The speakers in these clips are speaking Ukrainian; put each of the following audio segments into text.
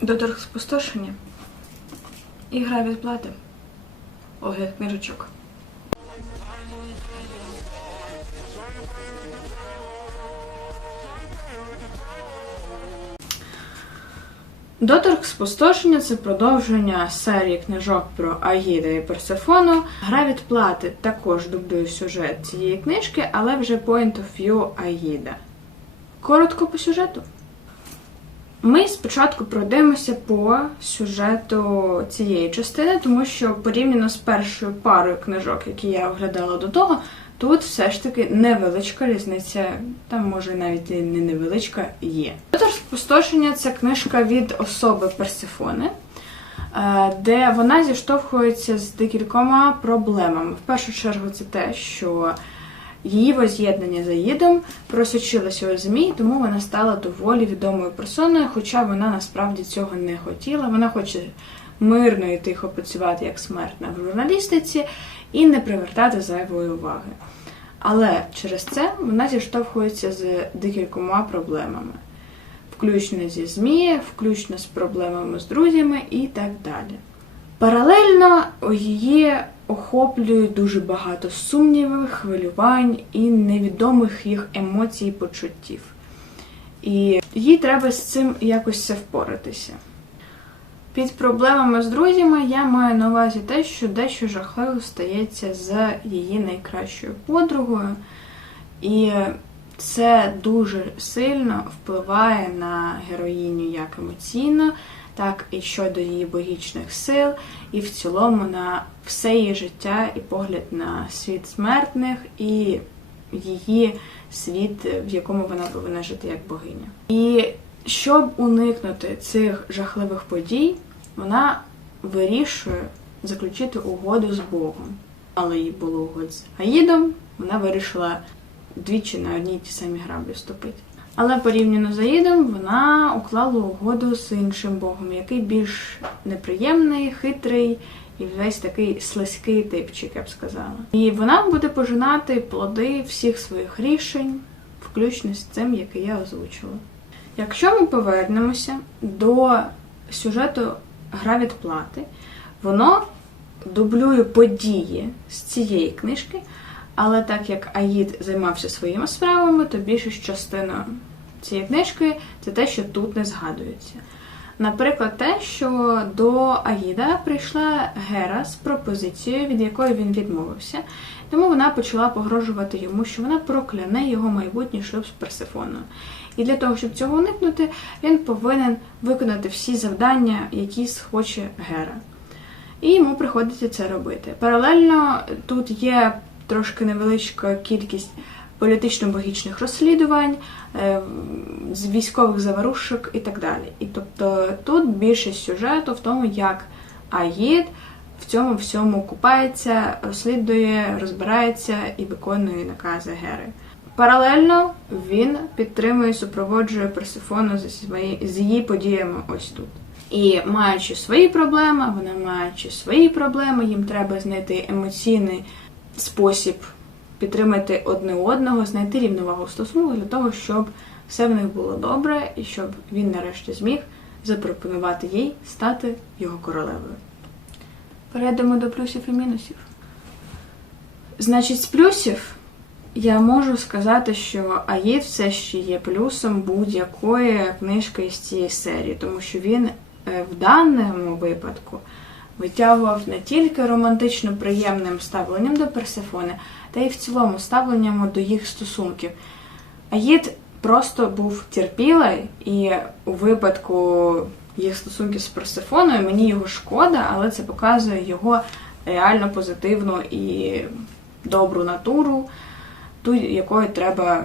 Доторк спустошення. І гра відплати. Огляд книжечок. Доторк спустошення це продовження серії книжок про Аїда і Персефону. Гра відплати також дублює сюжет цієї книжки, але вже point of view Аїда. Коротко по сюжету. Ми спочатку пройдемося по сюжету цієї частини, тому що порівняно з першою парою книжок, які я оглядала до того, тут все ж таки невеличка різниця, там може навіть і не невеличка є. Дотор спустошення це книжка від особи Персифони, е, де вона зіштовхується з декількома проблемами. В першу чергу, це те, що Її воз'єднання з Аїдом просочилося у ЗМІ, тому вона стала доволі відомою персоною, хоча вона насправді цього не хотіла. Вона хоче мирно і тихо працювати як смертна в журналістиці і не привертати зайвої уваги. Але через це вона зіштовхується з декількома проблемами, включно зі ЗМІ, включно з проблемами з друзями і так далі. Паралельно її охоплює дуже багато сумнівів, хвилювань і невідомих їх емоцій і почуттів. І їй треба з цим якось впоратися. Під проблемами з друзями я маю на увазі те, що дещо жахливо стається з її найкращою подругою, і це дуже сильно впливає на героїню як емоційно, так і щодо її богічних сил, і в цілому на все її життя і погляд на світ смертних і її світ, в якому вона повинна жити як богиня. І щоб уникнути цих жахливих подій, вона вирішує заключити угоду з Богом. Але їй було угод з Аїдом, вона вирішила двічі на одній ті самі граблі ступити. Але порівняно з Аїдом вона уклала угоду з іншим богом, який більш неприємний, хитрий і весь такий слизький типчик, я б сказала. І вона буде пожинати плоди всіх своїх рішень, включно з цим, яке я озвучила. Якщо ми повернемося до сюжету Гра відплати, воно дублює події з цієї книжки, але так як Аїд займався своїми справами, то більша частина цієї книжки це те, що тут не згадується. Наприклад, те, що до Аїда прийшла Гера з пропозицією, від якої він відмовився, тому вона почала погрожувати йому, що вона прокляне його майбутній шлюб з Персифоною. І для того, щоб цього уникнути, він повинен виконати всі завдання, які схоче Гера. І йому приходиться це робити. Паралельно тут є трошки невеличка кількість політично-богічних розслідувань, е, з військових заварушок і так далі. І тобто тут більшість сюжету в тому, як Аїд в цьому всьому купається, розслідує, розбирається і виконує накази Гери. Паралельно він підтримує супроводжує Персифону з її подіями ось тут. І маючи свої проблеми, вона маючи свої проблеми, їм треба знайти емоційний спосіб підтримати одне одного, знайти рівновагу в стосунках для того, щоб все в них було добре і щоб він нарешті зміг запропонувати їй стати його королевою. Перейдемо до плюсів і мінусів. Значить, з плюсів я можу сказати, що Аїд все ще є плюсом будь-якої книжки з цієї серії, тому що він е, в даному випадку витягував не тільки романтично приємним ставленням до Персефони, та й в цілому ставленням до їх стосунків. Аїд просто був терпілий, і у випадку їх стосунків з Персефоною мені його шкода, але це показує його реально позитивну і добру натуру, ту, якою треба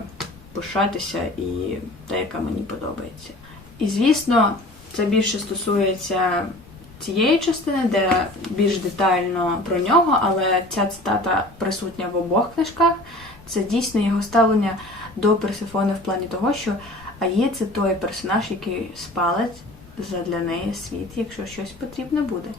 пишатися, і та, яка мені подобається. І звісно, це більше стосується цієї частини, де більш детально про нього, але ця цитата присутня в обох книжках. Це дійсно його ставлення до Персифони в плані того, що Аї це той персонаж, який спалить задля неї світ, якщо щось потрібно буде.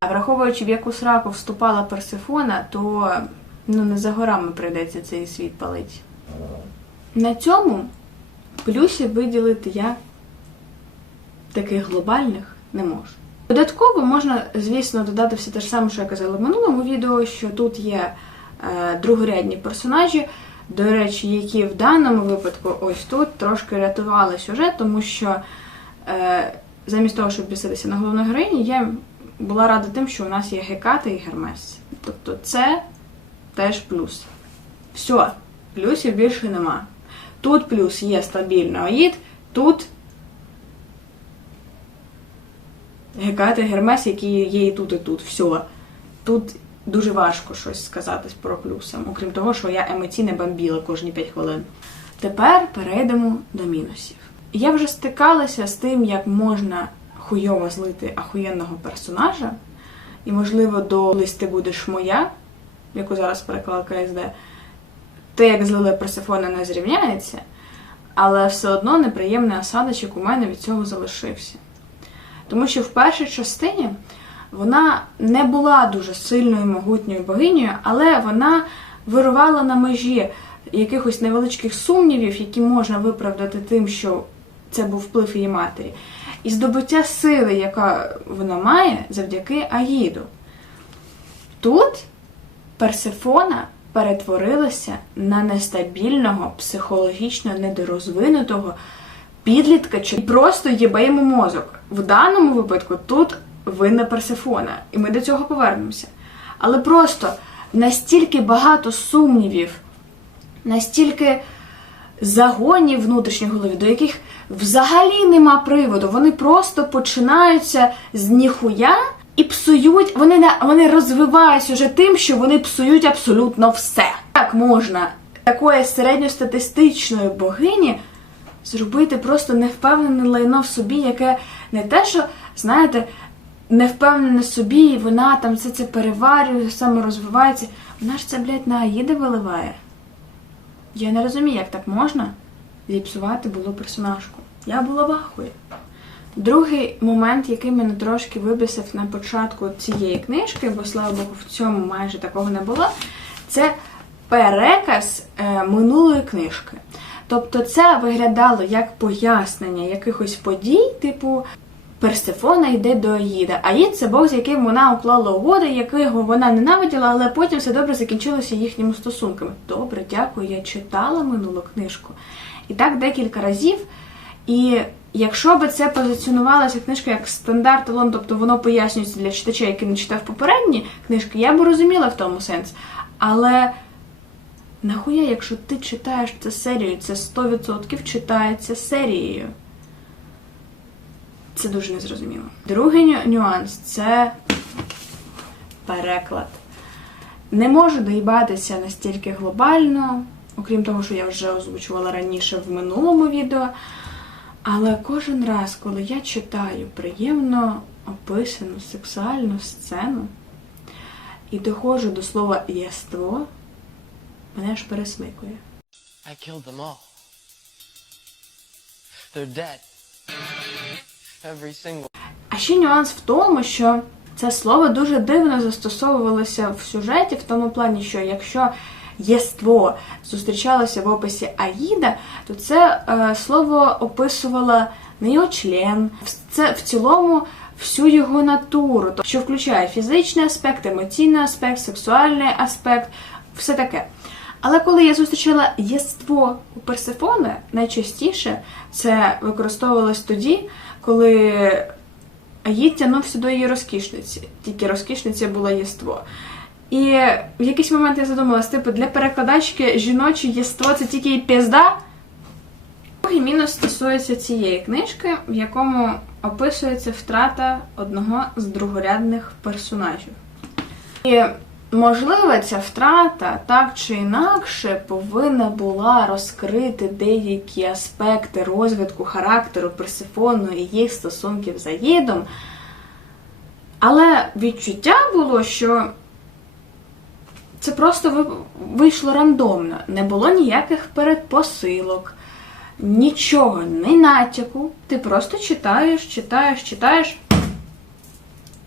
А враховуючи, в яку сраку вступала Персифона, то ну не за горами прийдеться цей світ палить. На цьому плюсів виділити я таких глобальних не можу. Додатково можна, звісно, додати все те ж саме, що я казала в минулому відео, що тут є е, другорядні персонажі, до речі, які в даному випадку ось тут трошки рятували сюжет, тому що е, замість того, щоб біситися на головну героїні, я була рада тим, що у нас є Геката і Гермес. Тобто це теж плюс. Все, плюсів більше нема. Тут плюс є стабільно аїд, тут Геката і Гермес, які є і тут, і тут. Все. Тут дуже важко щось сказати про плюси, окрім того, що я емоційно бомбіла кожні 5 хвилин. Тепер перейдемо до мінусів. Я вже стикалася з тим, як можна хуйово злити ахуєнного персонажа, і, можливо, до листи будеш моя, яку зараз переклала КСД, те, як злили Персифона, не зрівняється, але все одно неприємний осадочок у мене від цього залишився. Тому що в першій частині вона не була дуже сильною могутньою богинею, але вона вирувала на межі якихось невеличких сумнівів, які можна виправдати тим, що це був вплив її матері, і здобуття сили, яка вона має завдяки Аїду. Тут Персифона перетворилася на нестабільного, психологічно недорозвинутого підлітка чи просто йому мозок. В даному випадку тут винна Персифона, і ми до цього повернемося. Але просто настільки багато сумнівів, настільки загонів внутрішніх голові, до яких взагалі нема приводу. Вони просто починаються з ніхуя і псують. Вони на вони розвиваються вже тим, що вони псують абсолютно все. Як можна такої середньостатистичної богині зробити просто невпевнене лайно в собі, яке не те, що, знаєте, не впевнене собі, і вона там все це переварює, саморозвивається. Вона ж це, блядь, на Аїди виливає. Я не розумію, як так можна зіпсувати було персонажку. Я була в ахуї. Другий момент, який мене трошки вибісив на початку цієї книжки, бо слава Богу, в цьому майже такого не було, це переказ е, минулої книжки. Тобто це виглядало як пояснення якихось подій, типу Персифона йде до Аїда. Аїд це Бог, з яким вона уклала угоди, якого вона ненавиділа, але потім все добре закінчилося їхніми стосунками. Добре, дякую, я читала минулу книжку. І так декілька разів. І якщо би це позиціонувалася книжка як стандарт лон, тобто воно пояснюється для читача, який не читав попередні книжки, я б розуміла в тому сенс. Але нахуя, якщо ти читаєш це серією, це 100% читається серією. Це дуже незрозуміло. Другий ню- нюанс це переклад. Не можу доїбатися настільки глобально, окрім того, що я вже озвучувала раніше в минулому відео. Але кожен раз, коли я читаю приємно описану сексуальну сцену і доходжу до слова єство, мене аж пересмикує. I killed them all. They're dead. Every single. А ще нюанс в тому, що це слово дуже дивно застосовувалося в сюжеті, в тому плані, що якщо єство зустрічалося в описі Аїда, то це е, слово описувало не його член, це в цілому всю його натуру, тобто, що включає фізичний аспект, емоційний аспект, сексуальний аспект, все таке. Але коли я зустрічала єство у Персифони, найчастіше це використовувалось тоді, коли Аїд тягнувся до її розкішниці. Тільки розкішниця була єство. І в якийсь момент я задумалась, типу, для перекладачки жіноче єство це тільки і пізда. Другий мінус стосується цієї книжки, в якому описується втрата одного з другорядних персонажів. І можливо, ця втрата так чи інакше повинна була розкрити деякі аспекти розвитку характеру Персифону і їх стосунків з Аїдом. Але відчуття було, що це просто вийшло рандомно. Не було ніяких передпосилок, нічого, ні натяку. Ти просто читаєш, читаєш, читаєш.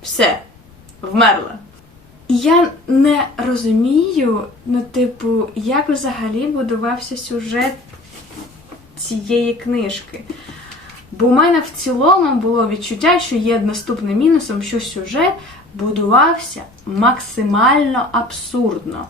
Все. вмерла. І Я не розумію, ну, типу, як взагалі будувався сюжет цієї книжки. Бо у мене в цілому було відчуття, що є наступним мінусом, що сюжет будувався максимально абсурдно.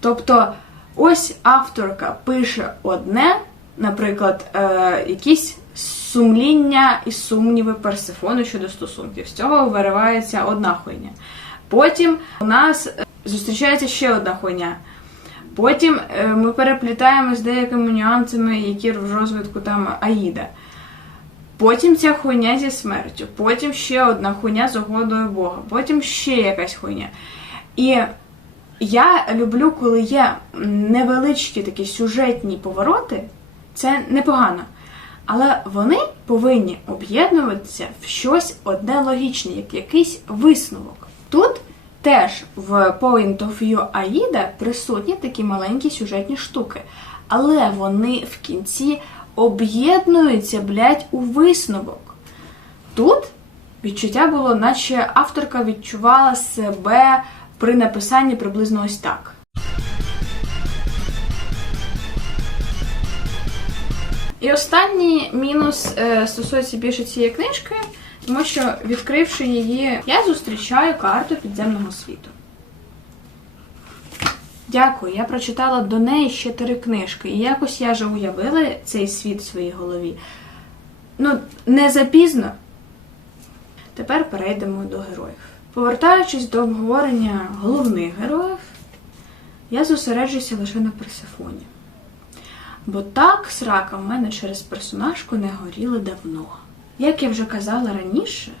Тобто, ось авторка пише одне, наприклад, е, якісь сумління і сумніви Персифони щодо стосунків. З цього виривається одна хуйня. Потім у нас е, зустрічається ще одна хуйня. Потім е, ми переплітаємо з деякими нюансами, які в розвитку там Аїда. Потім ця хуйня зі смертю, потім ще одна хуйня з угодою Бога, потім ще якась хуйня. І я люблю, коли є невеличкі такі сюжетні повороти, це непогано. Але вони повинні об'єднуватися в щось одне логічне, як якийсь висновок. Тут теж в Point of View Аїда присутні такі маленькі сюжетні штуки, але вони в кінці об'єднуються, блядь, у висновок. Тут відчуття було, наче авторка відчувала себе при написанні приблизно ось так. І останній мінус е, стосується більше цієї книжки, тому що, відкривши її, я зустрічаю карту підземного світу. Дякую, я прочитала до неї ще три книжки, і якось я вже уявила цей світ в своїй голові. Ну, не запізно. Тепер перейдемо до героїв. Повертаючись до обговорення головних героїв, я зосереджуся лише на Персефоні. Бо так срака в мене через персонажку не горіла давно. Як я вже казала раніше,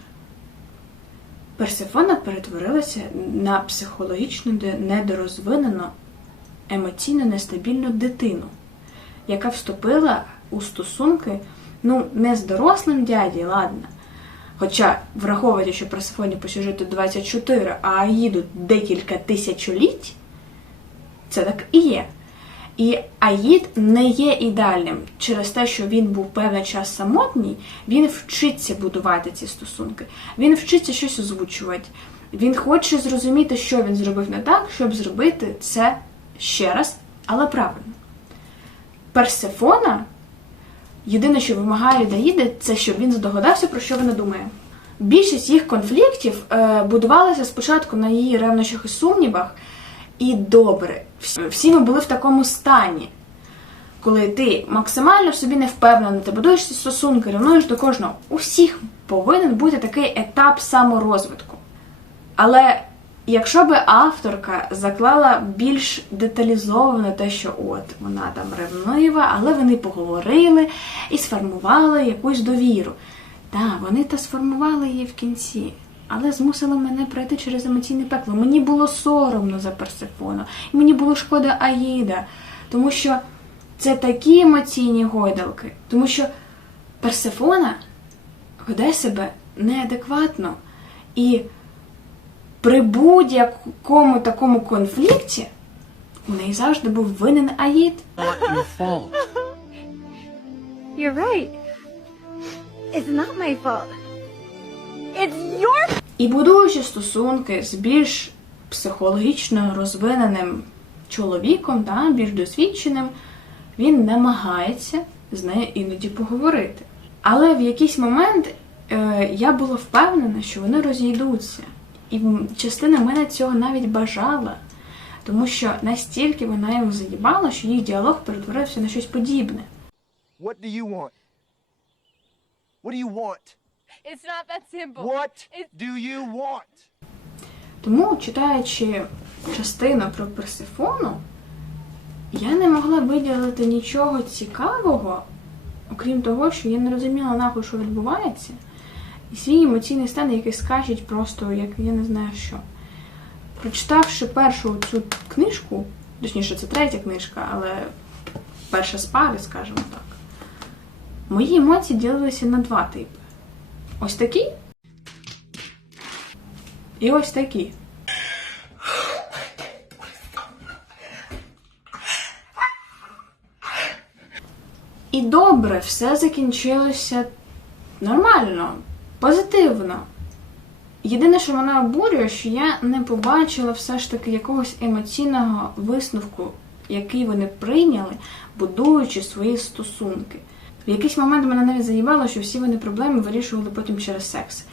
Персефона перетворилася на психологічно недорозвинену, емоційно нестабільну дитину, яка вступила у стосунки ну, не з дорослим дяді, ладно. Хоча, враховуючи, що Персефоні по сюжету 24, а Аїду декілька тисячоліть, це так і є. І Аїд не є ідеальним через те, що він був певний час самотній, він вчиться будувати ці стосунки. Він вчиться щось озвучувати. Він хоче зрозуміти, що він зробив не так, щоб зробити це ще раз, але правильно. Персефона єдине, що вимагає від це щоб він здогадався, про що вона думає. Більшість їх конфліктів е, будувалася спочатку на її ревнощах і сумнівах, і добре. Всі- ми були в такому стані, коли ти максимально в собі не впевнений, ти будуєш стосунки, ревнуєш до кожного. У всіх повинен бути такий етап саморозвитку. Але якщо би авторка заклала більш деталізовано те, що от вона там ревнива, але вони поговорили і сформували якусь довіру. Так, вони та сформували її в кінці, але змусили мене пройти через емоційне пекло. Мені було соромно за Персефону, і мені було шкода Аїда, тому що це такі емоційні гойдалки, тому що Персефона веде себе неадекватно. І при будь-якому такому конфлікті у неї завжди був винен Аїд. Your fault. You're right. It's not my fault. It's your І будуючи стосунки з більш психологічно розвиненим чоловіком, та, більш досвідченим, він намагається з нею іноді поговорити. Але в якийсь момент е, я була впевнена, що вони розійдуться. І частина мене цього навіть бажала, тому що настільки вона його заїбала, що їх діалог перетворився на щось подібне. What do you want? What do you want? It's not that simple. What do you want? Тому, читаючи частину про Персифону, я не могла виділити нічого цікавого, окрім того, що я не розуміла нахуй, що відбувається, і свій емоційний стан, який скажуть просто, як я не знаю що. Прочитавши першу цю книжку, точніше, це третя книжка, але перша з скажімо так, мої емоції ділилися на два типи. Ось такі і ось такі. І добре, все закінчилося нормально, позитивно. Єдине, що мене обурює, що я не побачила все ж таки якогось емоційного висновку, який вони прийняли, будуючи свої стосунки. В якийсь момент мене навіть заїбало, що всі вони проблеми вирішували потім через секс.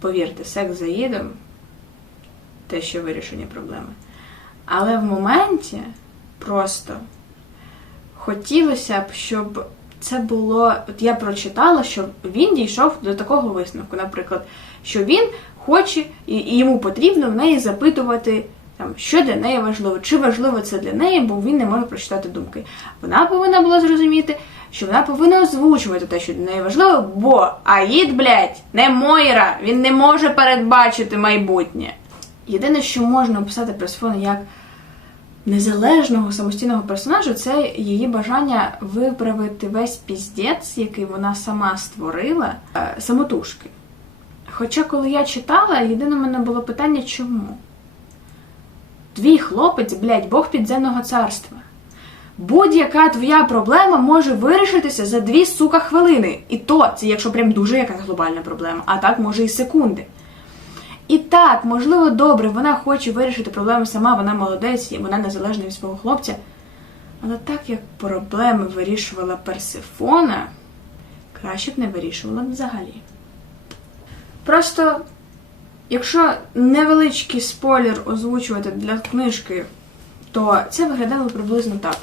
Повірте, секс за їдом те, що вирішення проблеми. Але в моменті просто хотілося б, щоб це було. От я прочитала, що він дійшов до такого висновку, наприклад, що він хоче і, йому потрібно в неї запитувати, там, що для неї важливо, чи важливо це для неї, бо він не може прочитати думки. Вона повинна була зрозуміти, що вона повинна озвучувати те, що для неї важливо, бо Аїд, блядь, не Мойра, він не може передбачити майбутнє. Єдине, що можна описати Персифону як незалежного самостійного персонажа, це її бажання виправити весь піздець, який вона сама створила, е, самотужки. Хоча, коли я читала, єдине в мене було питання, чому? Твій хлопець, блядь, Бог підземного царства. Будь-яка твоя проблема може вирішитися за дві сука хвилини. І то це якщо прям дуже якась глобальна проблема, а так може і секунди. І так, можливо, добре, вона хоче вирішити проблеми сама, вона молодець, і вона незалежна від свого хлопця. Але так як проблеми вирішувала Персифона, краще б не вирішувала взагалі. Просто, якщо невеличкий спойлер озвучувати для книжки, то це виглядало приблизно так.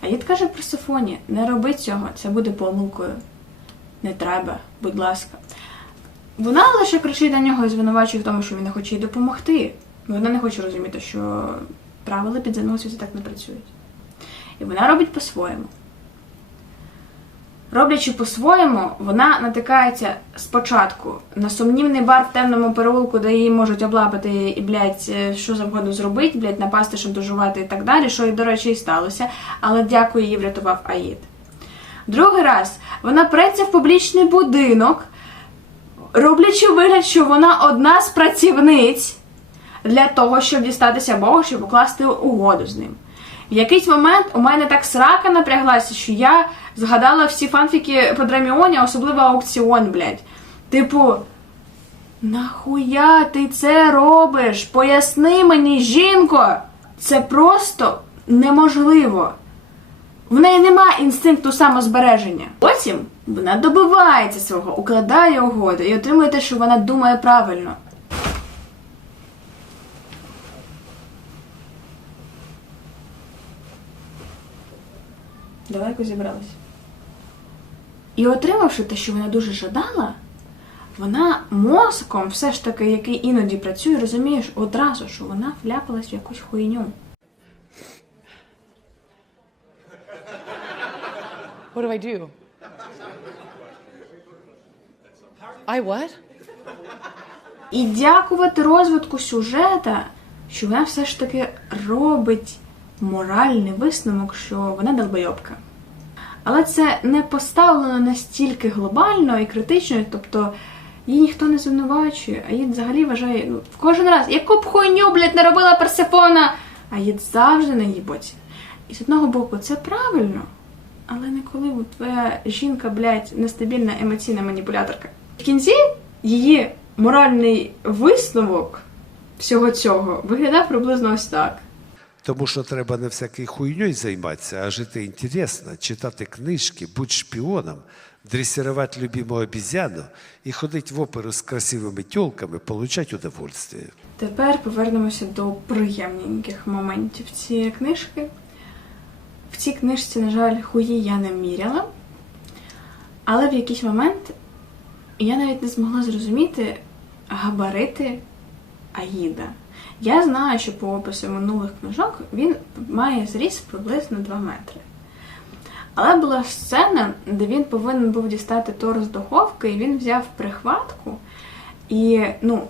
А Їд каже Персифоні, не роби цього, це буде помилкою. Не треба, будь ласка. Вона лише кричить на нього і звинувачує в тому, що він не хоче їй допомогти. Вона не хоче розуміти, що правила підземного світу так не працюють. І вона робить по-своєму. Роблячи по-своєму, вона натикається спочатку на сумнівний бар в темному переулку, де її можуть облапати і, блядь, е, що завгодно зробити, блядь, напасти, шантажувати і так далі, що, і, до речі, і сталося. Але дякую, її врятував Аїд. Другий раз вона преться в публічний будинок, роблячи вигляд, що вона одна з працівниць для того, щоб дістатися Бога, щоб укласти угоду з ним. В якийсь момент у мене так срака напряглася, що я згадала всі фанфіки по Драміоні, особливо аукціон, блядь. Типу, нахуя ти це робиш? Поясни мені, жінко! Це просто неможливо. В неї нема інстинкту самозбереження. Потім вона добивається свого, укладає угоду і отримує те, що вона думає правильно. Далеко зібралась. І отримавши те, що вона дуже жадала, вона мозком, все ж таки, який іноді працює, розумієш одразу, що вона вляпалась в якусь хуйню. What do I do? I what? І дякувати розвитку сюжета, що вона все ж таки робить моральний висновок, що вона долбойобка. Але це не поставлено настільки глобально і критично, тобто її ніхто не звинувачує, а її взагалі вважає ну, в кожен раз, яку б хуйню, блядь, не робила Персефона, а її завжди на її боці. І з одного боку, це правильно, але не коли твоя жінка, блядь, нестабільна емоційна маніпуляторка. В кінці її моральний висновок всього цього виглядав приблизно ось так. Тому що треба не всякою хуйньою займатися, а жити інтересно, читати книжки, бути шпіоном, дресирувати любимого обізяну і ходити в оперу з красивими тілками, получати удовольствие. Тепер повернемося до приємненьких моментів цієї книжки. В цій книжці, на жаль, хуї я не міряла, але в якийсь момент я навіть не змогла зрозуміти габарити Аїда. Я знаю, що по опису минулих книжок він має зріст приблизно 2 метри. Але була сцена, де він повинен був дістати тор з духовки, і він взяв прихватку. І ну,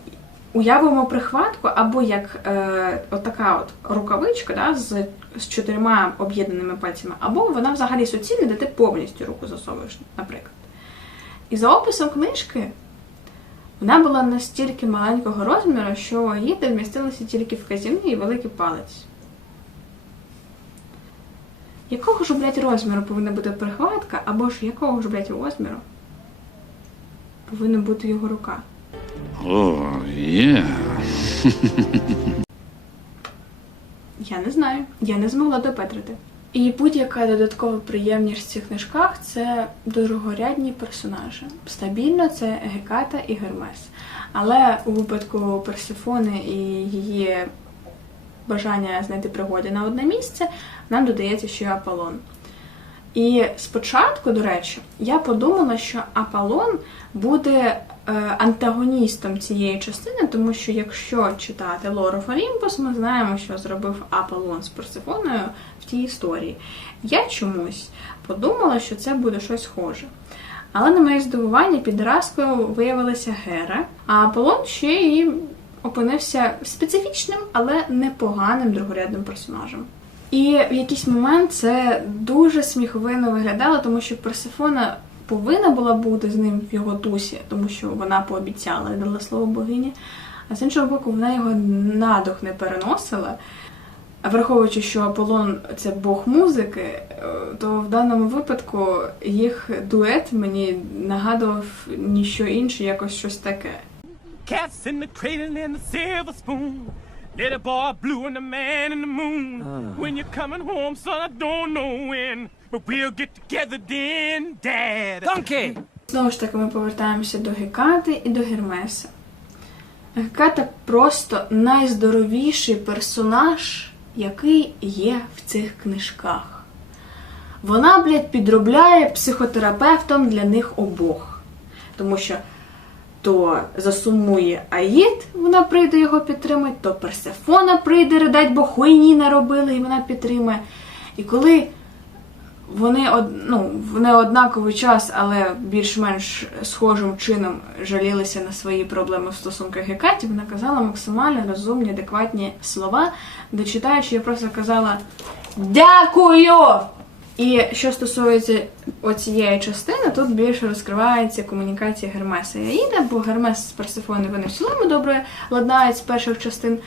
уявимо прихватку або як е, отака от рукавичка да, з, з чотирма об'єднаними пальцями, або вона взагалі суцільна, де ти повністю руку засовуєш, наприклад. І за описом книжки вона була настільки маленького розміру, що їй де вмістилися тільки вказівний і великий палець. Якого ж, блядь, розміру повинна бути прихватка, або ж якого ж, блядь, розміру повинна бути його рука? Oh, yeah. Я не знаю, я не змогла допетрити. І будь-яка додаткова приємність в цих книжках це другорядні персонажі. Стабільно це Геката і Гермес. Але у випадку Персифони і її бажання знайти пригоди на одне місце, нам додається ще Аполлон. І спочатку, до речі, я подумала, що Аполлон буде антагоністом цієї частини, тому що якщо читати of Olympus, ми знаємо, що зробив Аполлон з Персифоною в тій історії. Я чомусь подумала, що це буде щось схоже. Але на моє здивування підразкою виявилася Гера, а Аполлон ще й опинився специфічним, але непоганим другорядним персонажем. І в якийсь момент це дуже сміховинно виглядало, тому що Персифона повинна була бути з ним в його дусі, тому що вона пообіцяла і дала слово богині. А з іншого боку, вона його на дух не переносила. Враховуючи, що Аполлон це Бог музики, е, то в даному випадку їх дует мені нагадував ніщо інше, якось щось таке. Cats in the cradle and the silver spoon. Little boy blue and the man in the moon. When you're coming home, son, I don't know when. But we'll get together then, Dad. Donkey! Знову ж таки, ми повертаємося до Гекати і до Гермеса. Геката просто найздоровіший персонаж, який є в цих книжках. Вона, блядь, підробляє психотерапевтом для них обох. Тому що то засумує Аїд, вона прийде його підтримати, то Персефона прийде ридать, бо хуйні наробили, і вона підтримує. І коли вони ну, в неоднаковий час, але більш-менш схожим чином жалілися на свої проблеми в стосунках Гекаті, вона казала максимально розумні, адекватні слова. Дочитаючи, я просто казала Дякую! І що стосується оцієї частини, тут більше розкривається комунікація Гермеса і Аїда, бо Гермес з Персифоною вони в цілому добре ладнають з перших частин,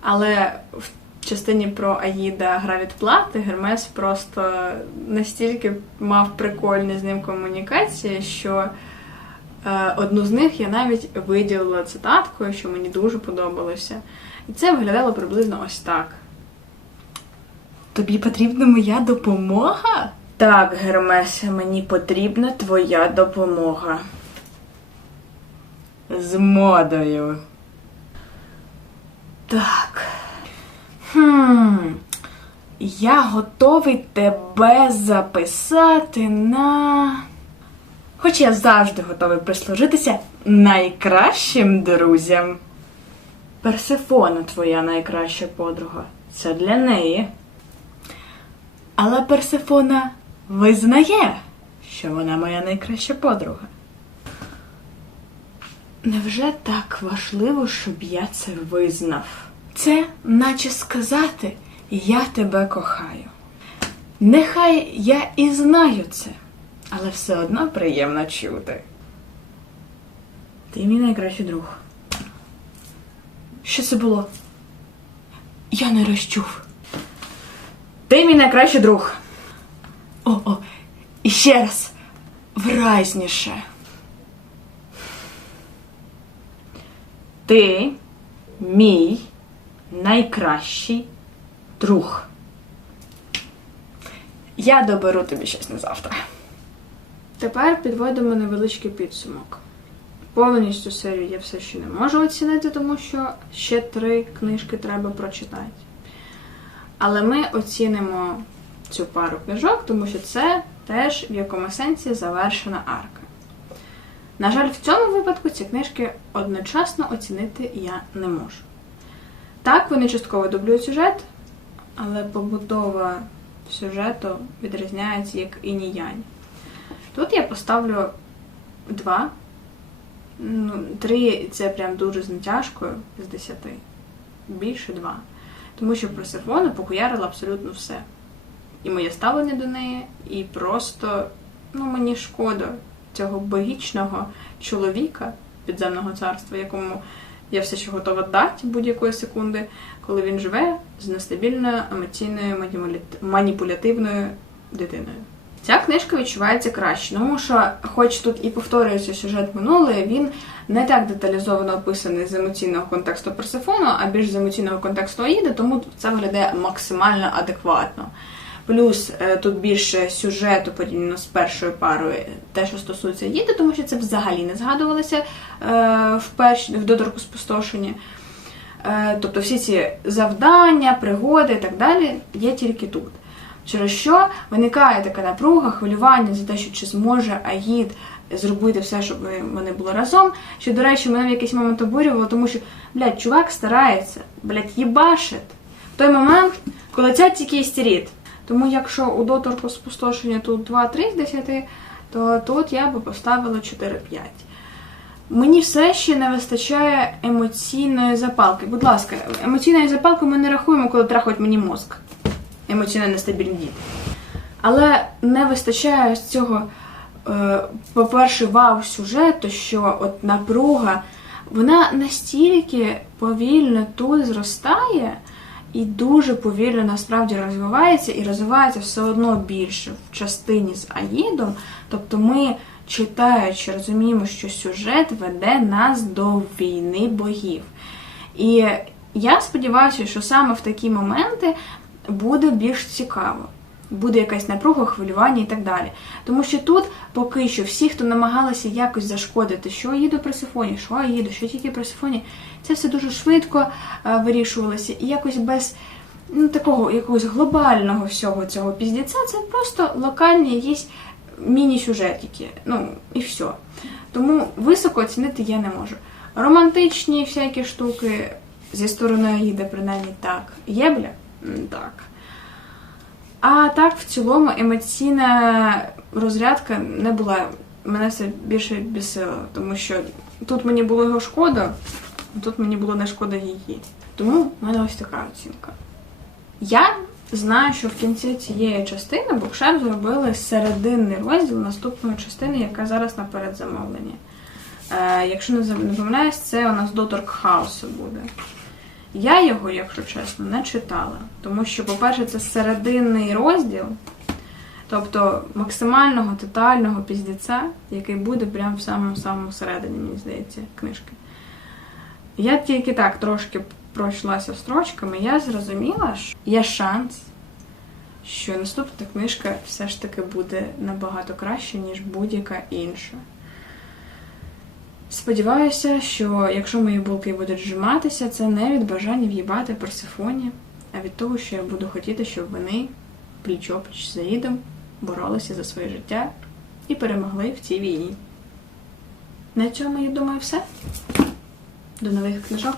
але в частині про Аїда гра відплати Гермес просто настільки мав прикольні з ним комунікації, що е, одну з них я навіть виділила цитаткою, що мені дуже подобалося. І це виглядало приблизно ось так. Тобі потрібна моя допомога? Так, Гермесе, мені потрібна твоя допомога. З модою. Так. Хм. Я готовий тебе записати на. Хоч я завжди готовий прислужитися найкращим друзям. Персифона твоя найкраща подруга. Це для неї. Але Персифона визнає, що вона моя найкраща подруга. Невже так важливо, щоб я це визнав? Це наче сказати Я тебе кохаю. Нехай я і знаю це, але все одно приємно чути. Ти мій найкращий друг. Що це було? Я не розчув. Ти мій найкращий друг. О, о, і ще раз. Виразніше. Ти мій найкращий друг. Я доберу тобі щось на завтра. Тепер підводимо невеличкий підсумок. Повністю серію я все ще не можу оцінити, тому що ще три книжки треба прочитати. Але ми оцінимо цю пару книжок, тому що це теж в якому сенсі завершена арка. На жаль, в цьому випадку ці книжки одночасно оцінити я не можу. Так, вони частково дублюють сюжет, але побудова сюжету відрізняється як і янь. Тут я поставлю два. Ну, три це прям дуже з натяжкою з десяти. Більше два. Тому що Персифона покуярила абсолютно все. І моє ставлення до неї, і просто ну, мені шкода цього богічного чоловіка підземного царства, якому я все ще готова дати будь-якої секунди, коли він живе з нестабільною емоційною маніпулятивною дитиною. Ця книжка відчувається краще, тому що, хоч тут і повторюється сюжет минулий, він не так деталізовано описаний з емоційного контексту Персефону, а більш з емоційного контексту Аїди, тому це виглядає максимально адекватно. Плюс е, тут більше сюжету порівняно з першою парою, те, що стосується Аїди, тому що це взагалі не згадувалося е, в перш... в доторку спустошення. Е, Тобто всі ці завдання, пригоди і так далі є тільки тут. Через що виникає така напруга, хвилювання за те, що чи зможе Аїд зробити все, щоб вони були разом. Що, до речі, мене в якийсь момент обурювало, тому що, блядь, чувак старається, блядь, їбашить. В той момент, коли ця тільки істеріт. Тому якщо у доторку спустошення тут 2-3 з 10, то тут я би поставила 4-5. Мені все ще не вистачає емоційної запалки. Будь ласка, емоційної запалки ми не рахуємо, коли трахають мені мозк. Емоційно нестабільні діти. Але не вистачає з цього, е, по-перше, вау сюжету, що от напруга, вона настільки повільно тут зростає і дуже повільно насправді розвивається, і розвивається все одно більше в частині з Аїдом. Тобто ми, читаючи, розуміємо, що сюжет веде нас до війни богів. І я сподіваюся, що саме в такі моменти буде більш цікаво. Буде якась напруга, хвилювання і так далі. Тому що тут поки що всі, хто намагалися якось зашкодити, що їду Персифоні, що їду, що тільки Персифоні, це все дуже швидко е, вирішувалося. І якось без ну, такого якогось глобального всього цього піздіця, це просто локальні якісь міні-сюжетики. Ну, і все. Тому високо оцінити я не можу. Романтичні всякі штуки зі сторони Аїди, принаймні так. Є бля? Так. А так, в цілому, емоційна розрядка не була. Мене все більше бісило, тому що тут мені було його шкода, а тут мені було не шкода її. Тому в мене ось така оцінка. Я знаю, що в кінці цієї частини Букшеп зробили серединний розділ наступної частини, яка зараз на передзамовленні. Е, якщо не помиляюсь, це у нас доторк хаосу буде. Я його, якщо чесно, не читала. Тому що, по-перше, це серединний розділ, тобто максимального тотального піздеця, який буде прямо в самому-самому середині, мені здається, книжки. Я тільки так трошки пройшлася строчками, я зрозуміла, що є шанс, що наступна книжка все ж таки буде набагато краще, ніж будь-яка інша. Сподіваюся, що якщо мої булки будуть зжиматися, це не від бажання в'їбати Персифоні, а від того, що я буду хотіти, щоб вони пліч-опліч за Аїдом боролися за своє життя і перемогли в цій війні. На цьому, я думаю, все. До нових книжок.